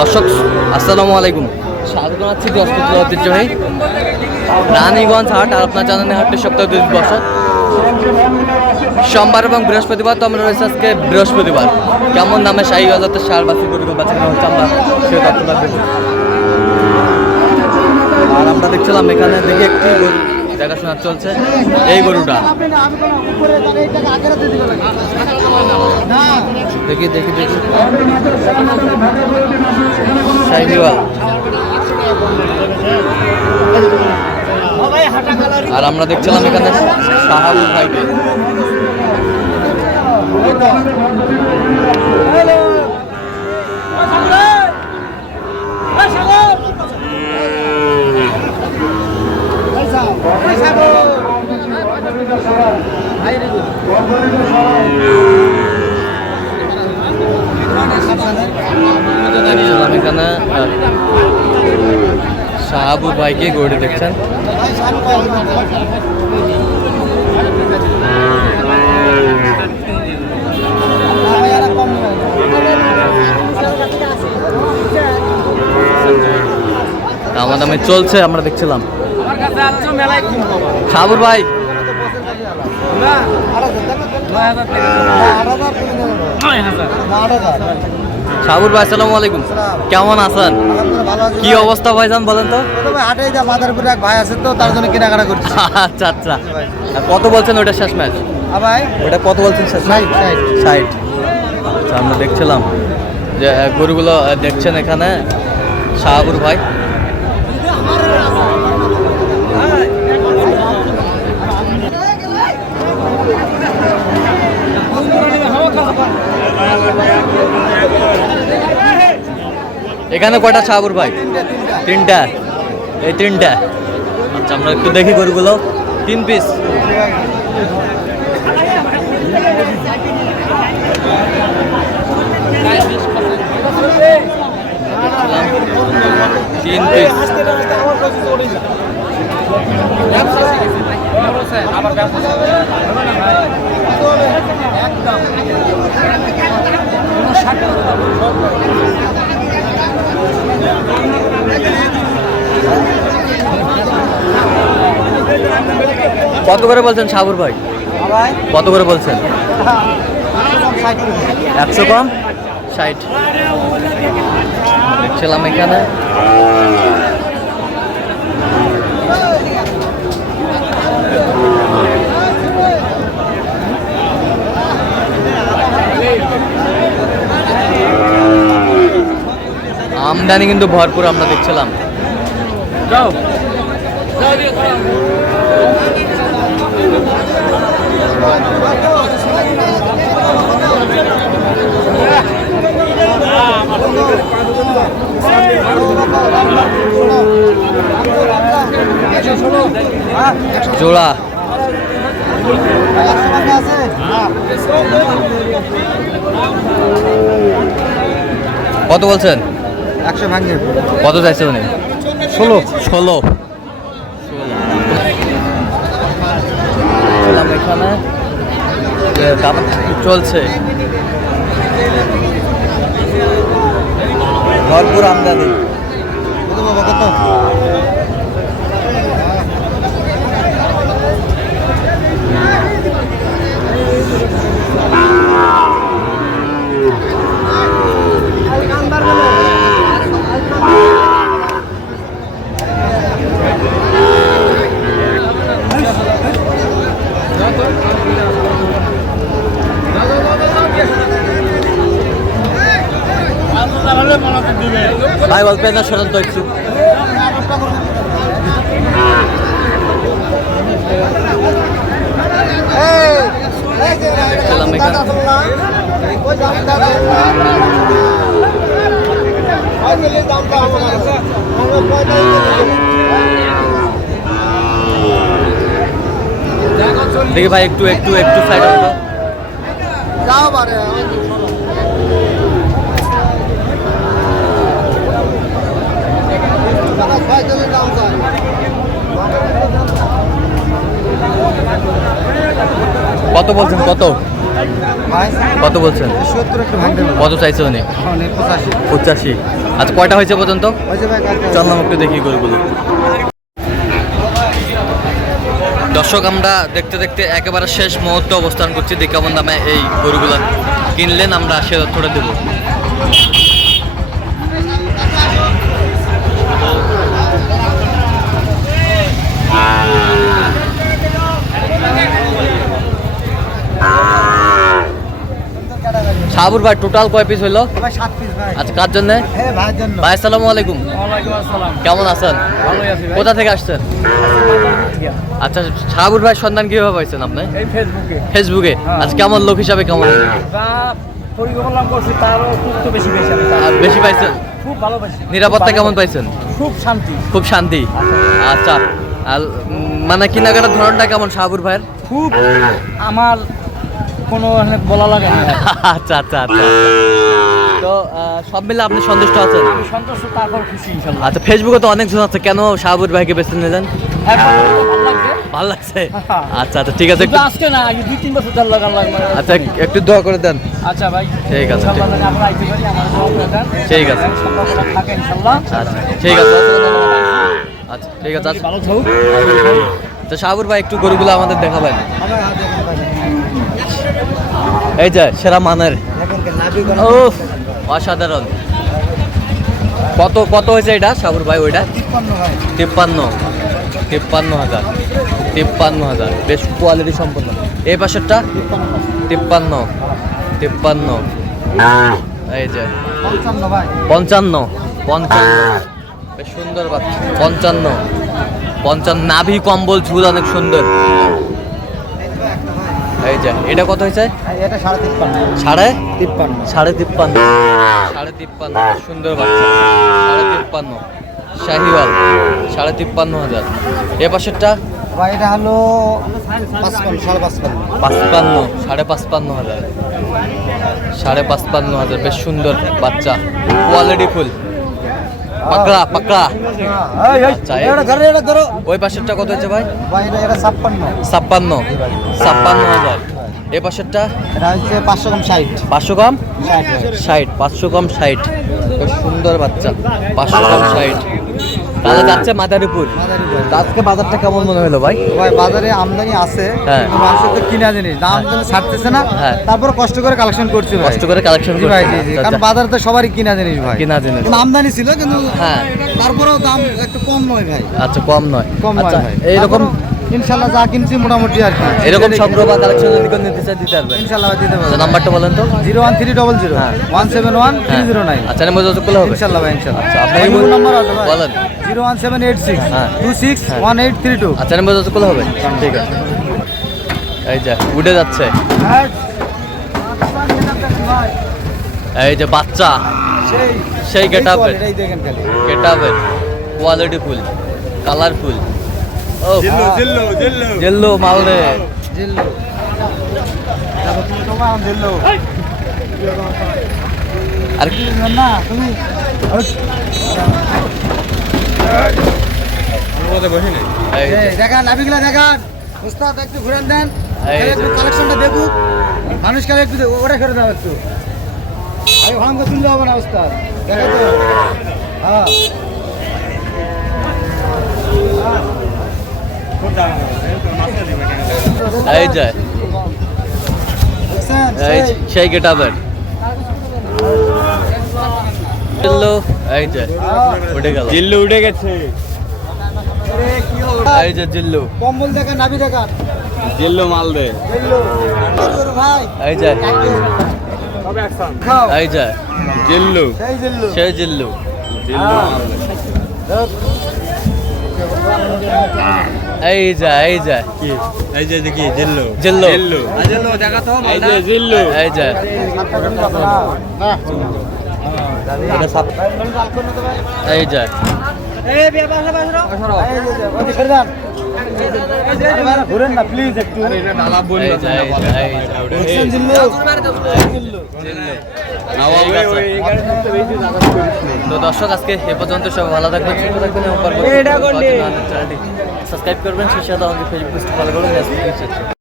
দর্শক, আসসালামু আলাইকুম। স্বাগত জানাচ্ছি দশপুর ঐতিহ্যবাহী রানীগঞ্জ হাট আর আপনার জানেন হাটটি সপ্তাহে দুই বসত সোমবার এবং বৃহস্পতিবার তো আমরা রয়েছে আজকে বৃহস্পতিবার। কেমন দামে শাহী বাজাতে সার বাসি গরু বাচ্চা কেনা হচ্ছে আমরা সে তথ্যটা আর আমরা দেখছিলাম এখানে দেখি একটি দেখাশোনা চলছে। এই গরুটা। দেখি দেখি দেখি। আর আমরা দেখছিলাম এখানে সাহাবুল ভাইকে। এখানে ভাইকে গড়ে দেখছেন। দামাদামি চলছে আমরা দেখছিলাম। ভাই। সাহাবুর ভাই আসসালামু আলাইকুম। কেমন আছেন? কি অবস্থা ভাইজান বলেন তো? হাটে যা মাদারপুরে এক ভাই আছে তো তার জন্য কেনাকাটা করছি। আচ্ছা আচ্ছা। কত বলছেন ওটা শেষ ম্যাচ? ভাই? ওটা কত বলছেন শেষ। ষাট আচ্ছা আমরা দেখছিলাম যে গরুগুলো দেখছেন এখানে। শাহাবুর ভাই। এখানে কটা ছাগল ভাই? তিনটা। এই তিনটা। আচ্ছা আমরা একটু দেখি গরুগুলো। তিন পিস তিন পিস কত করে বলছেন সাবুর ভাই? কত করে বলছেন। একশো কম? ষাট। দেখছিলাম এখানে। আমদানি কিন্তু ভরপুর আমরা দেখছিলাম। জোড়া? কত বলছেন? একশো ভাঙে কত চাইছে উনি? ষোলো। ষোলো। এখানে দাম চলছে। ভরপুর আমদানি। কত? তো একটু ছিলাম দেখি ভাই একটু একটু একটু সাইড যাও বারে দাম চাই কত বলছেন? কত? কত বলছেন? কত চাইছে উনি? পঁচাশি। আচ্ছা কয়টা হয়েছে পর্যন্ত? চললাম একটু দেখি গরুগুলো। দর্শক, আমরা দেখতে দেখতে একেবারে শেষ মুহূর্তে অবস্থান করছি। দামে এই গরুগুলো কিনলেন, আমরা সে তথ্যটা দেবো। সাবুর ভাই টোটাল কয় পিস হইল? আচ্ছা কার জন্য? ভাই আসসালামু আলাইকুম। ওয়ালাইকুম কেমন আছেন? ভালোই আছি ভাই। কোথা থেকে আসছেন? আচ্ছা সাহাবুর ভাই সন্ধান কীভাবে পাইছেন আপনি? ফেসবুকে ফেসবুকে হ্যাঁ। আচ্ছা কেমন লোক হিসাবে কেমন? যা পরিকল্পনা করছি তারও খুব তো বেশি বেশি আর বেশি পাইছেন? খুব ভালো পাইছি। নিরাপত্তা কেমন পাইছেন? খুব শান্তি। খুব শান্তি? আচ্ছা মানে কেনাকাটার ধরনটা কেমন শাহাবুর ভাইয়ের? খুব আমার কোনো বলা লাগে না। আচ্ছা আচ্ছা আচ্ছা। তো সব মিলে আপনি সন্তুষ্ট আছেন? আমি সন্তুষ্ট তারপর খুশি ইনশাল্লাহ। আচ্ছা ফেসবুকে তো অনেক জন আছে। কেন শাহাবুর ভাইকে বেছে ভালো লাগছে। হ্যাঁ। আচ্ছা আচ্ছা ঠিক আছে। একটু আজকে না আগে দুই তিন বছর ধরে লাগান লাগবে। আচ্ছা একটু দোয়া করে দেন। আচ্ছা ভাই। ঠিক আছে, ঠিক। ঠিক আছে। ইনশাল্লাহ। আচ্ছা ঠিক আছে। আচ্ছা ঠিক আছে আচ্ছা। ভালো থাকুক তো শাহাবুর ভাই একটু গরুগুলো আমাদের দেখাবেন আমার হাত দেখেন ভাই এই যে সেরা মানের। ও অসাধারণ। কত কত হয়েছে এটা সাবুর ভাই ওইটা? তিপ্পান্ন তিপ্পান্ন। হাজার। তিপ্পান্ন হাজার। বেশ কোয়ালিটি সম্পন্ন। এই পাশেরটা? তিপ্পান্ন। তিপ্পান্ন। এই যে। পঞ্চান্ন পঞ্চান্ন। পঞ্চান্ন। বেশ সুন্দর বাচ্চা। পঞ্চান্ন। পঞ্চান্ন। নাভি কম্বল ঝুল অনেক সুন্দর। এই যে এটা কত হয়েছে? এটা সাড়ে তিপ্পান্ন। সাড়ে? তিপ্পান্ন। সাড়ে তিপ্পান্ন। সাড়ে তিপ্পান্ন সুন্দর বাচ্চা। সাড়ে তিপ্পান্ন। শাহিওয়াল সাড়ে তিপ্পান্ন হাজার। এ পাশেরটা? এটা হলো পাঁচপান্ন সাড়ে পাঁচপান্ন। হাজার। সাড়ে পাঁচপান্ন হাজার বেশ সুন্দর বাচ্চা। কোয়ালিটি ফুল পাকড়া পাকড়া। আচ্ছা, এই- ধরো ধরো। ওই পাশেরটা কত হচ্ছে ভাই? ভাই এটা এটা ছাপ্পান্ন। ছাপ্পান্ন। ছাপ্পান্ন হাজার। এ পাশেরটা? পাঁচশো কম ষাট। পাঁচশো কম ষাট পাঁচশো কম ষাট। সুন্দর বাচ্চা। পাঁচশো কম ষাট। তাহলে যাচ্ছে মাদারীপুর। আজকে বাজারটা কেমন মনে হলো ভাই? ভাই বাজারে আমদানি আছে হ্যাঁ। মানুষের তো কিনা জিনিস দাম তো ছাড়তেছে না হ্যাঁ। তারপর কষ্ট করে কালেকশন করছি ভাই। কষ্ট করে কালেকশন করছি ভাই জি জি। কারণ বাজারে তো সবারই কিনা জিনিস ভাই। কিনা জিনিস। আমদানি ছিল কিন্তু হ্যাঁ। তারপরেও দাম একটু কম নয় ভাই। আচ্ছা কম নয়। কম নয় আচ্ছা ভাই। এইরকম ইনশাল্লাহ যা কিনছি মোটামুটি আর কি। এরকম সংগ্রহ বা কালেকশন যদি কেউ নিতে চায় দিতে ইনশাল্লাহ দিতে আচ্ছা, পারব নাম্বারটা বলেন তো। Zero one three double zero. হ্যাঁ। One seven one three zero nine. আচ্ছা নাম্বার যোগাযোগ করলে হবে? ইনশাল্লাহ ভাই ইনশাল্লাহ। আচ্ছা, আপনার নাম্বার আছে ভাই। বলেন। Zero one seven eight six হ্যাঁ। টু সিক্স হ্যাঁ। One eight three two. আচ্ছা নাম্বার যোগাযোগ করলে হবে? ঠিক আছে। এই যে উঠে যাচ্ছে। এই যে বাচ্চা। সেই এর। দেখেন খালি। গেটাবের কোয়ালিটি ফুল কালারফুল জিল্লু, জেল্লো মাল রে জিল্লু। তোমার আর না তুমি? এই। দেখান নাবিগুলা দেখান। উস্তাদ একটু ঘুরেন দেন। কালেকশনটা দেখুক। মানুষ খালি একটু ওটা করে দাও একটু। আমি ভাঙ্গ তুললে হবে না উস্তাদ দেখা তো। হ্যাঁ। এই যে। দেখছেন? এই সেই। সেই গেটাবের। জিল্লো এই যে হ্যাঁ। উঠে গেল। জিল্লু উঠে গেছে। আরে, কি হলো? এই যে জিল্লু। কম্বল দেখান নাবি দেখান। জিল্লু মাল দে। এই যে। খাও। এই যে। জিল্লু। সেই জিল্লু। সেই জিল্লু। এই যে এই যে কি এই যে দেখি জিল্লু জিল্লু জিল্লু দেখা তো এই যে জিল্লু এই যে এই যে ঘুরেন না প্লিজ একটু এই দেখছেন জিল্লু তো দর্শক আজকে এ পর্যন্ত সব ভালো থাকবেন সুস্থ থাকবেন। সাবস্ক্রাইব করবেন সেই সাথে আমাদের ফেসবুক ফলো করবেন